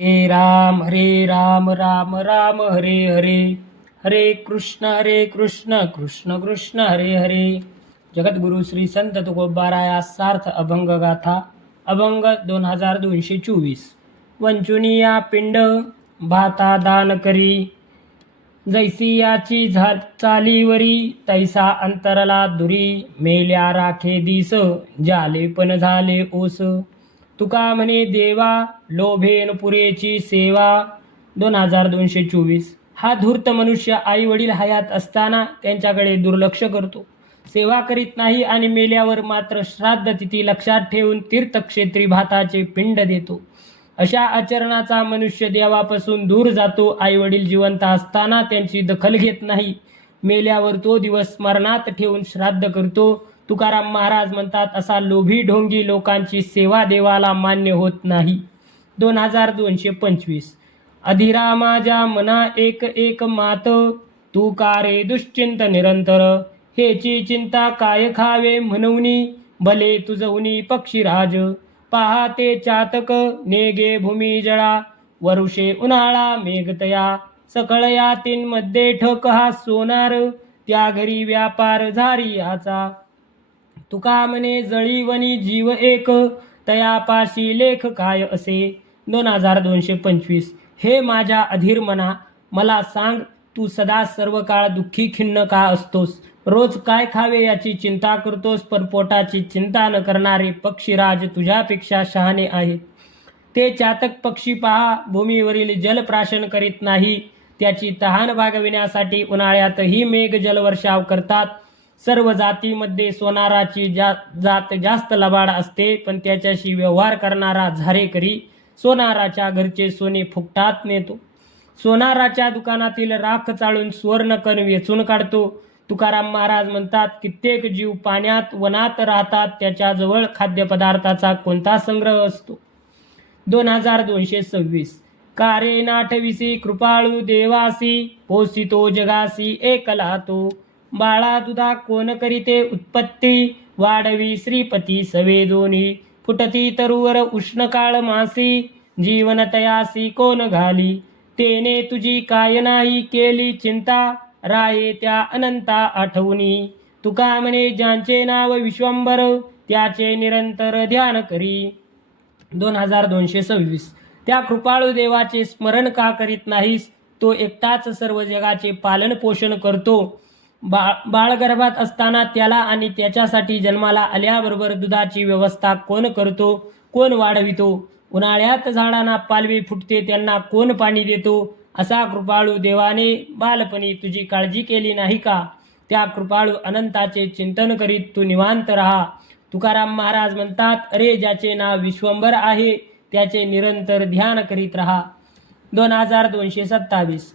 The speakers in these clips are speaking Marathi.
हरे राम राम राम हरे हरे, हरे कृष्ण कृष्ण कृष्ण हरे हरे. जगद्गुरु श्री संत तुकोबाराया सार्थ अभंग गाथा अभंग 2224. वंचुनिया पिंड भाता दान करी, जैसी याची चालीवरी तैसा अंतरला दुरी, मेल्या राखे दिस जाले पण झाले ओस. तुका म्हणे देवा लोभेन पुरेची सेवा. 2224. हा धूर्त मनुष्य आई वडील हयात असताना त्यांच्याकडे दुर्लक्ष करतो, सेवा करीत नाही आणि मेल्यावर मात्र श्राद्ध तिथी लक्षात ठेवून तीर्थक्षेत्री भाताचे पिंड देतो. अशा आचरणाचा मनुष्य देवापासून दूर जातो. आई वडील जिवंत असताना त्यांची दखल घेत नाही, मेल्यावर तो दिवस स्मरणात ठेवून श्राद्ध करतो. तुकाराम महाराज म्हणतात, असा लोभी ढोंगी लोकांची सेवा देवाला मान्य होत नाही. 2225. अधिरा माझ्या मना एक एक मात, तू कारे दुश्चिंत निरंतर, हेची चिंता काय खावे म्हणूनी, भले तुझवनी पक्षीराज. पाहते चातक नेगे भूमी जळा, वरुषे उन्हाळा मेघतया, सकळया तीनमध्ये ठक हा सोनार, त्या घरी व्यापार झारी याचा. तुका म्हणे जळीवनी जीव एक, तयापाशी लेख काय असे. 2225. हे माझ्या अधीर मना, मला सांग, तू सदा सर्व काळ दुःखी खिन्न का असतोस? रोज काय खावे याची चिंता करतोस, पण पोटाची चिंता न करणारे पक्षीराज तुझ्यापेक्षा शहाणे आहेत. ते चातक पक्षी पहा, भूमीवरील जल प्राशन करीत नाही, त्याची तहान भागविण्यासाठी उन्हाळ्यातही मेघ जलवर्षाव करतात. सर्व जातीमध्ये सोनाराची जात जास्त लबाड असते, पण त्याच्याशी व्यवहार करणारा झारेकरी सोनाराच्या घरचे सोने फुकटात नेतो. सोनाराच्या दुकानातील राख चाळून सुवर्णकण वेचून काढतो. तुकाराम महाराज म्हणतात, कित्येक जीव पाण्यात वनात राहतात, त्याच्याजवळ खाद्यपदार्थाचा कोणता संग्रह असतो. 2226. कारे नाठविसी कृपाळू देवासी, पोसितो जगासी एकला तो. बाळा दुधा कोण करीते उत्पत्ती, वाढवी श्रीपती सवे दोन्ही. फुटती तरुवर उष्णकाळ मासी, जीवन तयासी कोण घाली. तेने तुझी काय नाही केली चिंता, राये त्या अनंता आठवणी. तुका म्हणे ज्यांचे नाव विश्वंभर, त्याचे निरंतर ध्यान करी. 2226. त्या कृपाळू देवाचे स्मरण का करीत नाहीस? तो एकटाच सर्व जगाचे पालन पोषण करतो. बाळगर्भात असताना त्याला आणि त्याच्यासाठी जन्माला आल्याबरोबर दुधाची व्यवस्था कोण करतो, कोण वाढवितो? उन्हाळ्यात झाडांना पालवी फुटते, त्यांना कोण पाणी देतो? असा कृपाळू देवाने बालपणी तुझी काळजी केली नाही का? त्या कृपाळू अनंताचे चिंतन करीत तू निवांत राहा. तुकाराम महाराज म्हणतात, अरे ज्याचे नाव विश्वंभर आहे, त्याचे निरंतर ध्यान करीत राहा. 2227.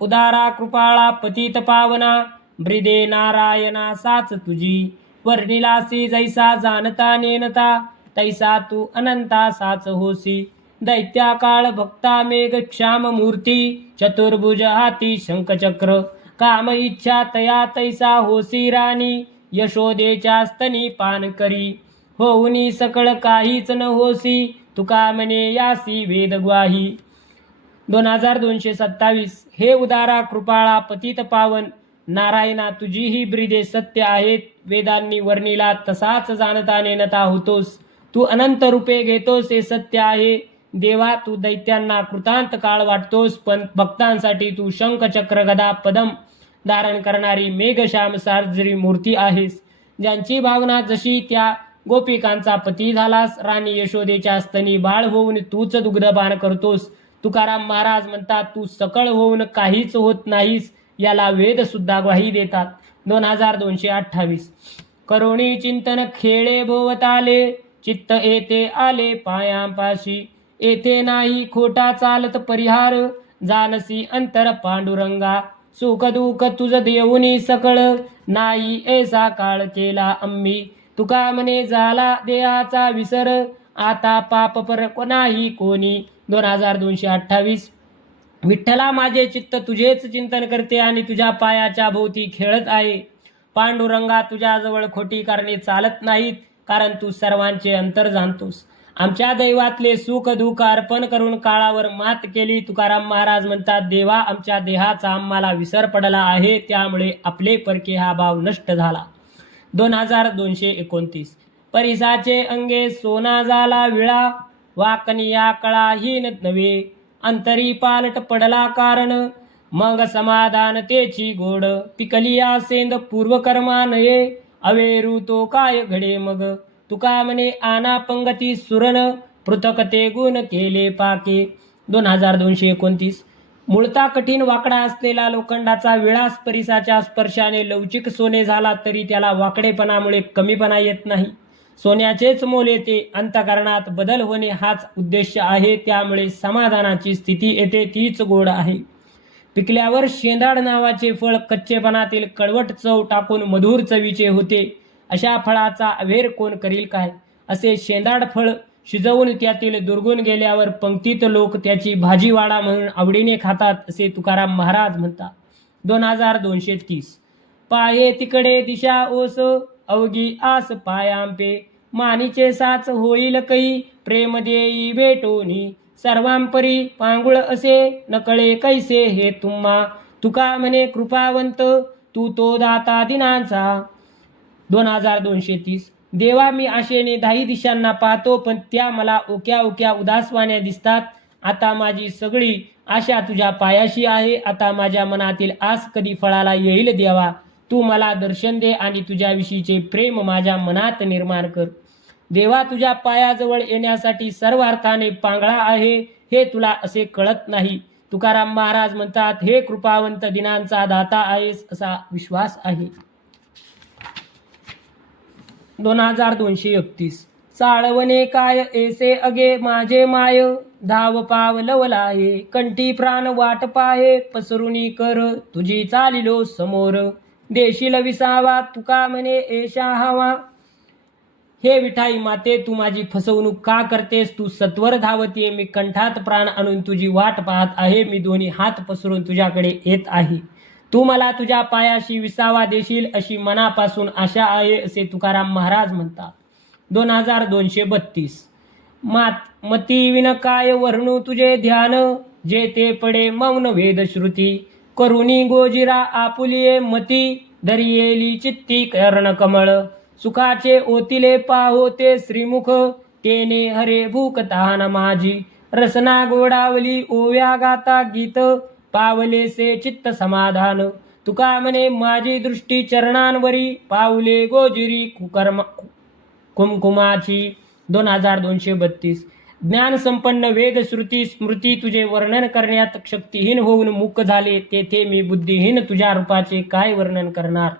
उदारा कृपाळा पतित पावना, ब्रिदे नारायणा साच तुझी. वर्णिलासी जैसा जाणता नेनता, तैसा तू अनंता साच होसी. दैत्या काळ भक्ता मेघ क्षाम मूर्ती, चतुर्भुज हाती शंखचक्र. काम इच्छा तया तैसा होसी राणी, यशोदेच्या स्तनी पान करी. होऊनी सकळ काहीच न होसी, तुका म्हणे यासी वेदग्वाही. 2227. हे उदारा कृपाळा पतित पावन नारायणा, तुझी ही ब्रिदे सत्य आहेत. वेदांनी वर्णिला तसाच जाणता नेनता होतोस. तू अनंत रूपे घेतोस हे सत्य आहे. देवा, तू दैत्यांना कृतांत काळ वाटतोस, पण भक्तांसाठी तू शंख चक्र गदा पदम धारण करणारी मेघश्याम सार्जरी मूर्ती आहेस. ज्यांची भावना जशी त्या गोपिकांचा पती झालास. राणी यशोदेच्या स्तनी बाळ होऊन तूच दुग्धपान करतोस. तुकाराम महाराज म्हणतात, तू सकळ होऊन काहीच होत नाहीस, याला वेद सुद्धा ग्वाही देतात. 2228. करुणी चिंतन खेळे भोवताले, चित्त येते आले पायांपाशी. येथे नाही खोटा चालत परिहार, जानसी अंतर पांडुरंगा. सुख दुःख तुझ देऊनी सकळ, नाही ऐसा काळ केला आम्ही. तुका म्हणे झाला देहाचा विसर, आता पाप पर नाही कोणी. 2228. विठ्ठला, माझे चित्त तुझेच चिंतन करते आणि तुझ्या पायाच्या भोवती खेळत आहे. पांडुरंगा, तुझ्याजवळ खोटी कारणे चालत नाहीत, कारण तू सर्वांचे अंतर जाणतोस. आमच्या दैवातले सुख दुःख अर्पण करून काळावर मात केली. तुकाराम महाराज म्हणतात, देवा आमच्या देहाचा आम्हाला विसर पडला आहे, त्यामुळे आपले परके हा भाव नष्ट झाला. 2229. परिसाचे अंगे सोना झाला विळा, वाकनिया कळाहीन नव्हे, अंतरी पालट पडला कारण, मग समाधान तेची गोड, पिकलिया सेंद पूर्वकर्मा नये, अवेरू तो काय घडे मग. तुका म्हणे आना पंगती सुरन, पृथक ते गुण केले पाके. 2229. मूळता कठीण वाकडा असलेला लोखंडाचा विळास परिसाच्या स्पर्शाने लवचिक सोने झाला तरी त्याला वाकडेपणामुळे कमीपणा येत नाही. सोन्याचेच मोल येते. अंतःकरणात बदल होणे हाच उद्देश आहे, त्यामुळे समाधानाची स्थिती येते, तीच गोड आहे. पिकल्यावर शेंदाड नावाचे फळ कच्चेपणातील कडवट चव टाकून मधुर चवीचे होते. अशा फळाचा अवेर कोण करील काय. असे शेंदाड फळ शिजवून त्यातील दुर्गुण गेल्यावर पंक्तीत लोक त्याची भाजीवाडा म्हणून आवडीने खातात, असे तुकाराम महाराज म्हणतात. 2230. पाये तिकडे दिशा ओस, अवघी आस पायांपे, मानीचे साच होईल कै, प्रेम देई भेटोनी, सर्वांपरी पांगुळ असे, नकळे कैसे हे तुम्हा. तुका म्हणे कृपावंत, तू तो दाता दिनांचा. 2230. देवा मी आशेने 10 दिशांना पाहतो, पण त्या मला ओक्या ओक्या उदासवाण्या दिसतात. आता माझी सगळी आशा तुझ्या पायाशी आहे. आता माझ्या मनातील आस कधी फळाला येईल देवा. तू मला दर्शन दे आणि तुझ्याविषयीचे प्रेम माझ्या मनात निर्माण कर. देवा तुझ्या पायाजवळ येण्यासाठी सर्व अर्थाने पांगळा आहे, हे तुला असे कळत नाही. तुकाराम महाराज म्हणतात, हे कृपावंत दिनांचा दाता आहेस असा विश्वास आहे. 2231. चाळवणे काय ऐसे अगे माझे माय, धाव पाव लवलाहे, कंठी प्राण वाट पाहे, पसरुनी कर तुझी चालिलो समोर, देशील विसावा तुका म्हणे ऐशा हवा. हे विठाई माते, तू माझी फसवणूक का करतेस. तू सत्वर धावते, मी कंठात प्राण आणून तुझी वाट पाहत आहे. मी दोन्ही हात पसरून तुझ्याकडे येत आहे. तू मला तुझ्या पायाशी विसावा देशील अशी मनापासून आशा आहे, असे तुकाराम महाराज म्हणतात. 2232. मती विन काय वर्णू तुझे ध्यान, जे ते पडे मौन वेद श्रुती, करुणी गोजिरा आपुलिये मती, दरियेली चित्ती कर्ण कमळ, सुखाचे ओतिले पाहो ते श्रीमुख, तेने हरे भूक तहान माझी, रसना गोडावली ओव्या गाता गीत, पावलेसे चित्त समाधान. तुका म्हणे माझी दृष्टी चरणांवरी, पाऊले गोजिरी कुमकुमाची. 2232. ज्ञान संपन्न वेद श्रुती स्मृती तुझे वर्णन करण्यात शक्तिहीन होऊन मूक झाले, तेथे मी बुद्धिहीन तुझ्या रूपाचे काय वर्णन करणार.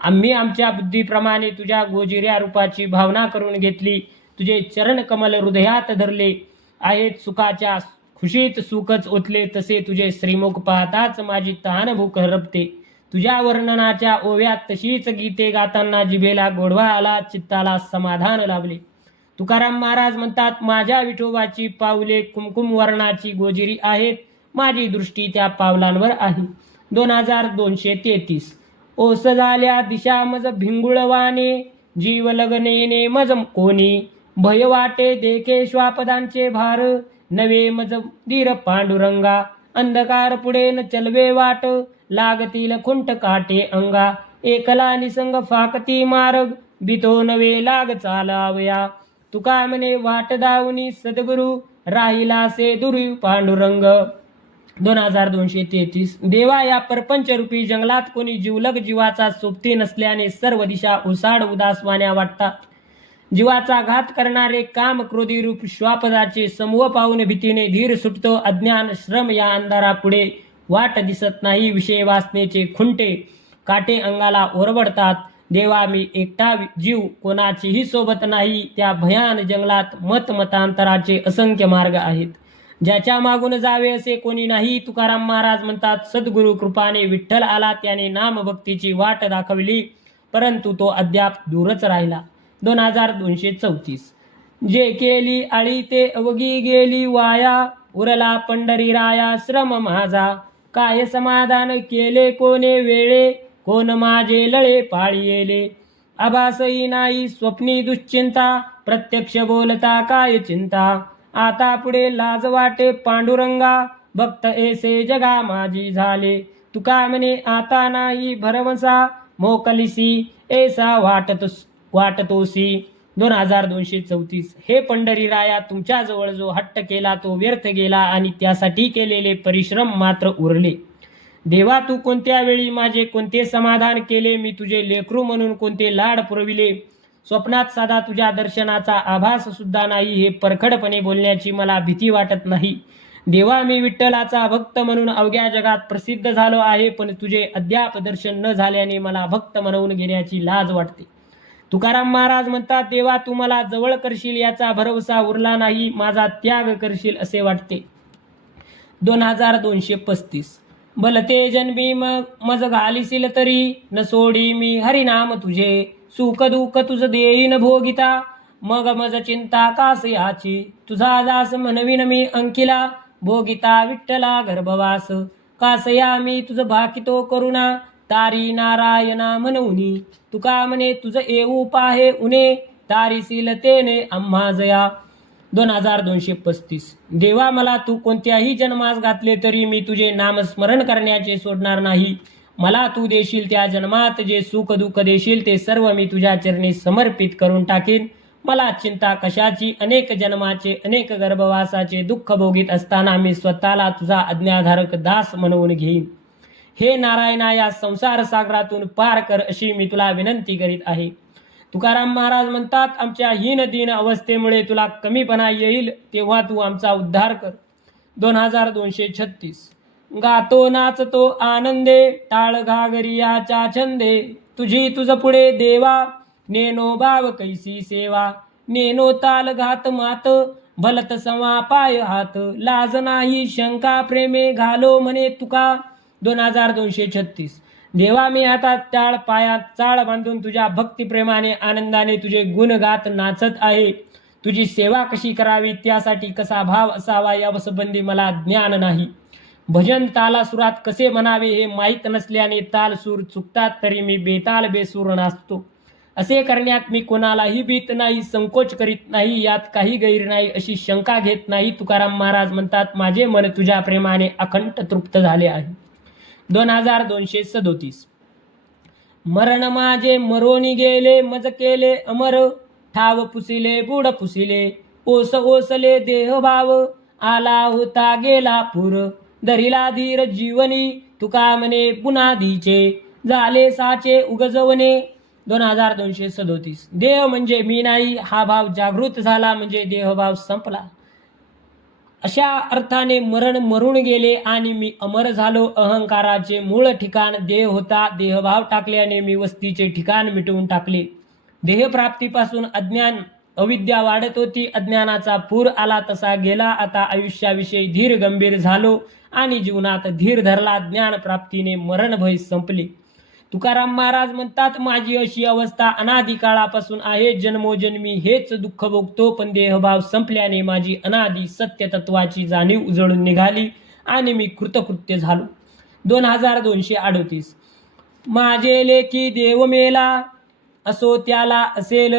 आम्ही आमच्या बुद्धीप्रमाणे तुझ्या गोजिऱ्या रूपाची भावना करून घेतली. तुझे चरण कमल हृदयात धरले आहेत. सुखाच्या खुशीत सुखच ओतले, तसे तुझे श्रीमुख पाहताच माझी तहान भूक हरपते. तुझ्या वर्णनाच्या ओव्यात तशीच गीते गाताना जिभेला गोडवा आला, चित्ताला समाधान लाभले. तुकाराम महाराज म्हणतात, माझ्या विठोबाची पावले कुमकुम वर्णाची गोजिरी आहेत. माझी दृष्टी त्या पावलांवर आहे. 2233. ओस झाल्या दिशा मज भिंगुळवाने, जीव लगनेने मज कोणी, भय वाटे देखे श्वापदांचे भार, नवे मज धीर पांडुरंगा, अंधकार पुढे न चलवे वाट, लागतील खुंट काटे अंगा, एकला निसंग फाकती मार्ग, बितो नवे लाग चालावया. तुका म्हणे वाट दावनी सद्गुरु, राहिलासे दुरी पांडुरंग. 2233. देवा या परपंचरूपी जंगलात कोणी जिवलग जीवाचा सोबती नसल्याने सर्व दिशा उसाड उदासवाण्या वाटतात. जीवाचा घात करणारे काम क्रोधी रूप श्वापदाचे समूह पाहून भीतीने धीर सुटतो. अज्ञान श्रम या अंधारापुढे वाट दिसत नाही. विषय वासनेचे खुंटे काटे अंगाला ओरबडतात. देवा मी एकटा जीव, कोणाचीही सोबत नाही. त्या भयान जंगलात मतांतराचे असंख्य मार्ग आहेत. ज्याच्या मागून जावे असे कोणी नाही. तुकाराम महाराज म्हणतात, सद्गुरु कृपाने विठ्ठल आला, त्याने नामभक्तीची वाट दाखवली, परंतु तो अद्याप दूरच राहिला. 2234. जे केली आळी ते अवघी गेली वाया, उरला पंढरी राया श्रम माझा, काय समाधान केले कोणे वेळे, कोण माझे लळे पाळी येले. आभासही नाही स्वप्नी दुश्चिंता, प्रत्यक्ष बोलता काय चिंता. आता पुढे लाज वाटे पांडुरंगा, भक्त ऐसे जगा माझी झाले. तुका म्हणे आता नाही भरवसा, मोकलिसी ऐसा वाटतोसी. 2234. हे पंढरीराया, तुमच्याजवळ जो हट्ट केला तो व्यर्थ गेला आणि त्यासाठी केलेले परिश्रम मात्र उरले. देवा, तू कोणत्या वेळी माझे कोणते समाधान केले, मी तुझे लेकरू म्हणून कोणते लाड पुरविले. स्वप्नात साधा तुझ्या दर्शनाचा आभास सुद्धा नाही. हे परखडपणे बोलण्याची मला भीती वाटत नाही. देवा, मी विठ्ठलाचा भक्त म्हणून अवघ्या जगात प्रसिद्ध झालो आहे, पण तुझे अद्याप दर्शन न झाल्याने मला भक्त म्हणवून घेण्याची लाज वाटते. तुकाराम महाराज म्हणतात, देवा, तू मला जवळ करशील याचा भरवसा उरला नाही, माझा त्याग करशील असे वाटते. 2235. भलते जन्मी मज घालिसील तरी, न सोडी मी हरिनाम तुझे. सुख दुःख तुझ देईन भोगिता, मग मज चिंता कास याची. तुझा दास म्हणविन मी अंकिला, भोगिता विठ्ठला गर्भवास. कासया मी तुझ भाकितो करुणा, तारी नारायणा म्हणूनी. तुका म्हणे तुझ येऊ पाहे उने, तारीसील तेने आम्हा जया. 2235. देवा, मला तू कोणत्याही जन्मास घातले तरी मी तुझे नामस्मरण करण्याचे सोडणार नाही. मला तू देशील त्या जन्मात जे सुख दुःख देशील ते सर्व मी तुझ्या चरणी समर्पित करून टाकीन. मला चिंता कशाची. अनेक जन्माचे अनेक गर्भवासाचे दुःख भोगीत असताना मी स्वतःला तुझा आज्ञाधारक दास म्हणवून घेईन. हे नारायणा, या संसार सागरातून पार कर अशी मी तुला विनंती करीत आहे. तुकाराम महाराज म्हणतात, आमच्या हीन दीन अवस्थेमुळे तुला कमीपणा येईल, तेव्हा तू आमचा उद्धार कर. 2236. गातो नाचतो आनंदे, टाळ घागरियाच्या छंदे. तुझी तुझ पुढे देवा, नेनो भाव कैसी सेवा. नेनो ताल घात मात, भलत समा पाय हात. लाज नाही शंका प्रेमे घालो म्हणे तुका. 2236. देवा, मी हातात टाळ पायात चाळ बांधून तुझ्या भक्तिप्रेमाने आनंदाने तुझे गुण गात नाचत आहे. तुझी सेवा कशी करावी, त्यासाठी कसा भाव असावा या संबंधी मला ज्ञान नाही. भजन तालासुरात कसे म्हणावे हे माहीत नसल्याने ताल सूर चुकतात, तरी मी बेताल बेसूर नाचतो. असे करण्यात मी कोणालाही भीत नाही, संकोच करीत नाही, यात काही गैर नाही, अशी शंका घेत नाही. तुकाराम महाराज म्हणतात, माझे मन तुझ्या प्रेमाने अखंड तृप्त झाले आहे. 2237. मरण माझे मरोनी गेले, मज केले अमर. ठाव पुसिले बुड पुसिले, ओस ओसले देह भाव. आला होता गेला पूर, धरिला धीर जीवनी. तुका म्हणे पुनादीचे, झाले साचे उगजवणे. 2237. देह म्हणजे मी नाही, हा भाव जागृत झाला म्हणजे देहभाव संपला. अशा अर्थाने मरण मरून गेले आणि मी अमर झालो. अहंकाराचे मूळ ठिकाण देह होता. देहभाव टाकल्याने मी वस्तीचे ठिकाण मिटवून टाकले. देहप्राप्तीपासून अज्ञान अविद्या वाढत होती. अज्ञानाचा पूर आला तसा गेला. आता आयुष्याविषयी धीर गंभीर झालो आणि जीवनात धीर धरला. ज्ञान प्राप्तीने मरण भय संपले. तुकाराम महाराज म्हणतात, माझी अशी अवस्था अनादी काळापासून आहे. जन्मोजन्मी हेच दुःख भोगतो, पण देहभाव संपल्याने माझी अनादी सत्य तत्वाची जाणीव उजळून निघाली आणि मी कृतकृत्य झालो. 2238. माझे लेखी देव मेला, असो त्याला असेल.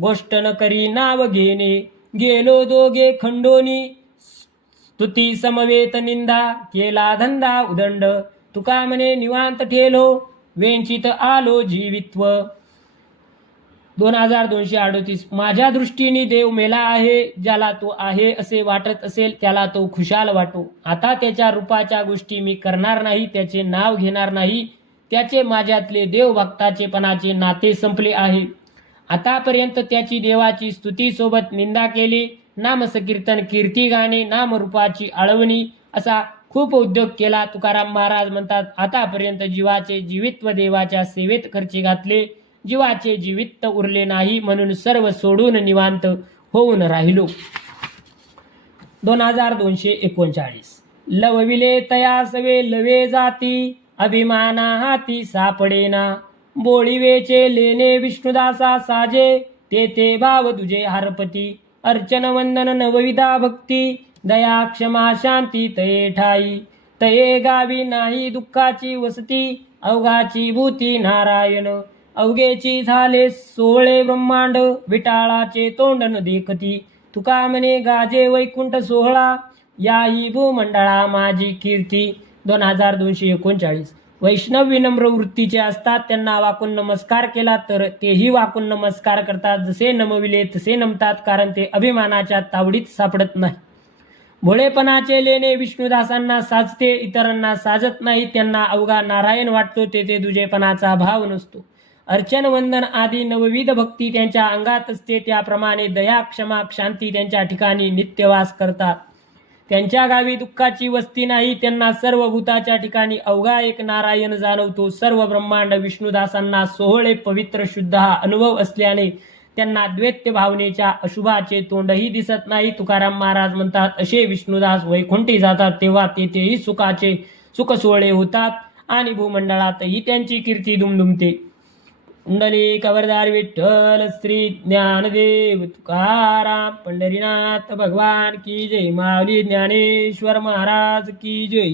गोष्ट न करी नाव घेणे, गेलो दोघे खंडोनी. स्तुती समवेत निंदा, केला धंदा उदंड. तुका म्हणे निवांत ठेलो, वेंचित आलो जीवित्व. 2238. माझ्या दृष्टीने देव मेला आहे. ज्याला तो आहे असे वाटत असेल त्याला तो खुशाल वाटो. आता त्याच्या रूपाच्या गोष्टी मी करणार नाही, त्याचे नाव घेणार नाही. त्याचे माझ्यातले देवभक्ताचेपणाचे नाते संपले आहे. आतापर्यंत त्याची देवाची स्तुती सोबत निंदा केली, नामसकीर्तन कीर्ती गाणे, नामरूपाची आळवणी असा खूप उद्योग केला. तुकाराम महाराज म्हणतात, आतापर्यंत जीवाचे जीवित्व देवाच्या सेवेत खर्ची घातले. जीवाचे जीवित्व उरले नाही, म्हणून सर्व सोडून निवांत होऊन राहिलो. 2239. लवविले तया सवे लवे जाती, अभिमाना हाती सापडेना. बोळीवेचे लेणे विष्णुदासा साजे, ते भाव तुझे हरपती. अर्चन वंदन नवविधा भक्ती, दया क्षमा शांती तये ठाई. तये गावी नाही दुःखाची वसती, अवघाची भूती नारायण. अवघेची झाले 16 ब्रह्मांड, विटाळाचे तोंड न देखती. तुका म्हणे गाजे वैकुंठ सोहळा, याही भूमंडळा माझी कीर्ती. 2239. वैष्णव विनम्र वृत्तीचे असतात, त्यांना वाकून नमस्कार केला तर तेही वाकून नमस्कार करतात. जसे नमविले तसे नमतात, कारण ते अभिमानाच्या तावडीत सापडत नाही. भोळेपणाचे लेणे विष्णुदासांना साजते, इतरांना साजत नाही. त्यांना अवघा नारायण वाटतो, तेथे दुजेपणाचा भाव नसतो. अर्चन वंदन आदी नवविध भक्ती त्यांच्या अंगात असते. त्याप्रमाणे दया क्षमा शांती त्यांच्या ठिकाणी नित्यवास करतात. त्यांच्या गावी दुःखाची वस्ती नाही. त्यांना सर्व भूताच्या ठिकाणी अवघा एक नारायण जाणवतो. सर्व ब्रह्मांड विष्णुदासांना सोहळे पवित्र शुद्ध हा अनुभव असल्याने त्यांना द्वैत भावनेच्या अशुभाचे तोंडही दिसत नाही. तुकाराम महाराज म्हणतात, असे विष्णुदास वैकुंठी जातात तेव्हा तेथेही सुख सोहळे होतात आणि भूमंडळातही त्यांची कीर्ती दुमदुमते. कुंडलिक वरदार विठ्ठल श्री ज्ञानदेव तुकाराम पंढरीनाथ भगवान की जय. माऊली ज्ञानेश्वर महाराज की जय.